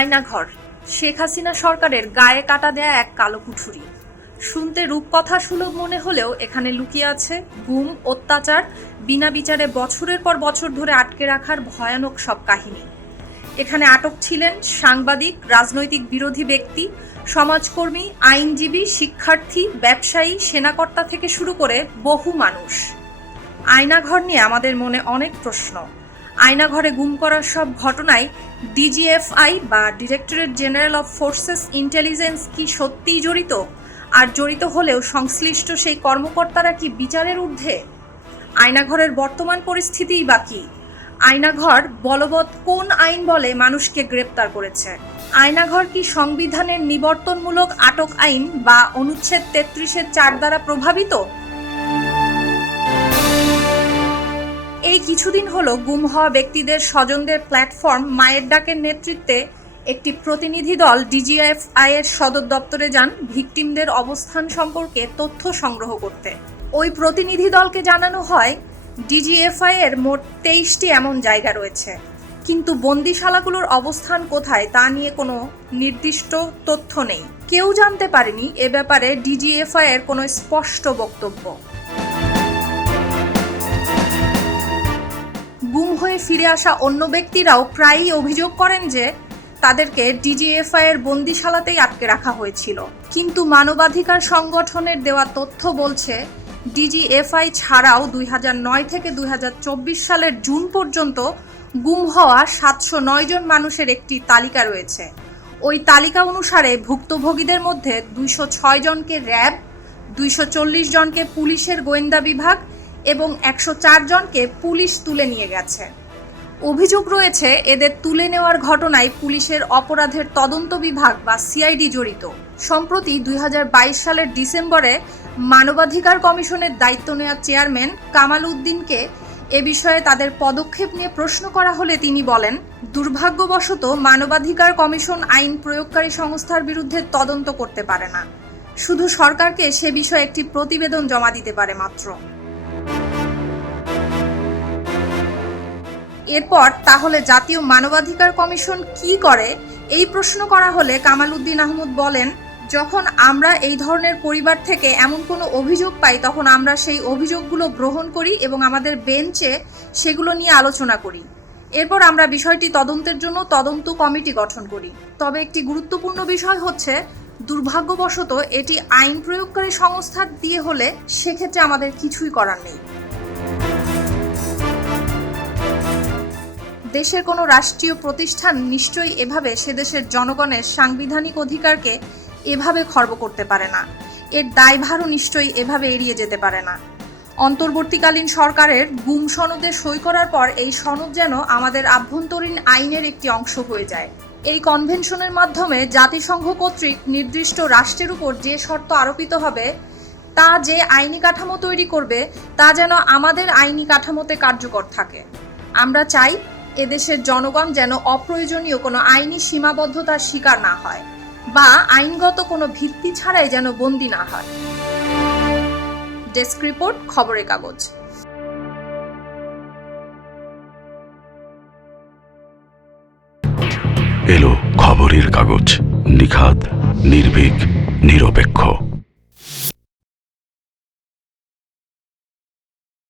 আয়নাঘর শেখ হাসিনা সরকারের গায়ে কাটা দেয়া এক কালো কুঠুরি। শুনতে রূপকথা সুলভ মনে হলেও এখানে লুকিয়ে আছে গুম, অত্যাচার, বিনা বিচারে বছরের পর বছর ধরে আটকে রাখার ভয়ানক সব কাহিনী। এখানে আটক ছিলেন সাংবাদিক, রাজনৈতিক বিরোধী ব্যক্তি, সমাজকর্মী, আইনজীবী, শিক্ষার্থী, ব্যবসায়ী, সেনাকর্তা থেকে শুরু করে বহু মানুষ। আয়নাঘর নিয়ে আমাদের মনে অনেক প্রশ্ন। আয়নাঘরে গুম করার সব ঘটনায় ডিজিএফআই বা directorate general of forces intelligence কি সত্যিই জড়িত? আর জড়িত হলেও সংশ্লিষ্ট সেই কর্মকর্তারা কি বিচারের ঊর্ধ্বে? আয়নাঘরের বর্তমান পরিস্থিতিই বা কি? আয়নাঘর বলবৎ কোন আইন বলে মানুষকে গ্রেপ্তার করেছে? আয়নাঘর কি সংবিধানের নিবর্তনমূলক আটক আইন বা অনুচ্ছেদ ৩৩-৪ দ্বারা প্রভাবিত? এই কিছুদিন হলো গুম হওয়া ব্যক্তিদের স্বজনদের প্ল্যাটফর্ম মায়ের ডাকের নেতৃত্বে একটি প্রতিনিধি দল ডিজিএফআই এর সদর দপ্তরে যান ভিকটিমদের অবস্থান সম্পর্কে তথ্য সংগ্রহ করতে। ওই প্রতিনিধি দলকে জানানো হয় ডিজিএফআই এর মোট ২৩টি এমন জায়গা রয়েছে, কিন্তু বন্দিশালাগুলোর অবস্থান কোথায় তা নিয়ে কোনো নির্দিষ্ট তথ্য নেই। কেউ জানতে পারেনি এ ব্যাপারে ডিজিএফআই এর কোনো স্পষ্ট বক্তব্য। গুম হয়ে ফিরে আসা অন্য ব্যক্তিরাও প্রায়ই অভিযোগ করেন যে তাদেরকে ডিজিএফআই এর বন্দিশালাতেই আটকে রাখা হয়েছিল, কিন্তু মানবাধিকার সংগঠনের দেওয়া তথ্য বলছে ডিজিএফআই ছাড়াও ২০০৯ থেকে ২০২৪ সালের জুন পর্যন্ত গুম হওয়া ৭০৯ জন মানুষের একটি তালিকা রয়েছে। ওই তালিকা অনুসারে ভুক্তভোগীদের মধ্যে ২০৬ জনকে র্যাব, ২৪০ জনকে পুলিশের গোয়েন্দা বিভাগ এবং ১০৪ জনকে পুলিশ তুলে নিয়ে গেছে। অভিযোগ রয়েছে এদের তুলে নেওয়ার ঘটনায় পুলিশের অপরাধের তদন্ত বিভাগ বা সিআইডি জড়িত। সম্প্রতি ২০২২ সালের ডিসেম্বরে মানবাধিকার কমিশনের দায়িত্ব নেওয়া চেয়ারম্যান কামাল উদ্দিনকে এ বিষয়ে তাদের পদক্ষেপ নিয়ে প্রশ্ন করা হলে তিনি বলেন, দুর্ভাগ্যবশত মানবাধিকার কমিশন আইন প্রয়োগকারী সংস্থার বিরুদ্ধে তদন্ত করতে পারে না, শুধু সরকারকে সে বিষয়ে একটি প্রতিবেদন জমা দিতে পারে মাত্র। এরপর তাহলে জাতীয় মানবাধিকার কমিশন কি করে এই প্রশ্ন করা হলে কামাল উদ্দিন আহমদ বলেন, যখন আমরা এই ধরনের পরিবার থেকে এমন কোনো অভিযোগ পাই তখন আমরা সেই অভিযোগগুলো গ্রহণ করি এবং আমাদের বেঞ্চে সেগুলো নিয়ে আলোচনা করি। এরপর আমরা বিষয়টি তদন্তের জন্য তদন্ত কমিটি গঠন করি। তবে একটি গুরুত্বপূর্ণ বিষয় হচ্ছে, দুর্ভাগ্যবশত এটি আইন প্রয়োগকারী সংস্থা দিয়ে হলে সেক্ষেত্রে আমাদের কিছুই করার নেই। দেশের কোনো রাষ্ট্রীয় প্রতিষ্ঠান নিশ্চয়ই এভাবে সে দেশের জনগণের সাংবিধানিক অধিকারকে এভাবে খর্ব করতে পারে না। এর দায়ভারও নিশ্চয়ই এভাবে এড়িয়ে যেতে পারে না। অন্তর্বর্তীকালীন সরকারের গুম সনদে সই করার পর এই সনদ যেন আমাদের আভ্যন্তরীণ আইনের একটি অংশ হয়ে যায়। এই কনভেনশনের মাধ্যমে জাতিসংঘ কর্তৃক নির্দিষ্ট রাষ্ট্রের উপর যে শর্ত আরোপিত হবে তা যে আইনি কাঠামো তৈরি করবে তা যেন আমাদের আইনি কাঠামোতে কার্যকর থাকে। আমরা চাই এদেশের জনগণ যেন অপ্রয়োজনীয় কোনো আইনি সীমাবদ্ধতার শিকার না হয় বা আইনগত কোনো ভিত্তি ছাড়াই যেন বন্দী না হয়। ডেস্ক রিপোর্ট, খবরের কাগজ। এলো খবরের কাগজ, নিখাত, নির্ভীক, নিরপেক্ষ।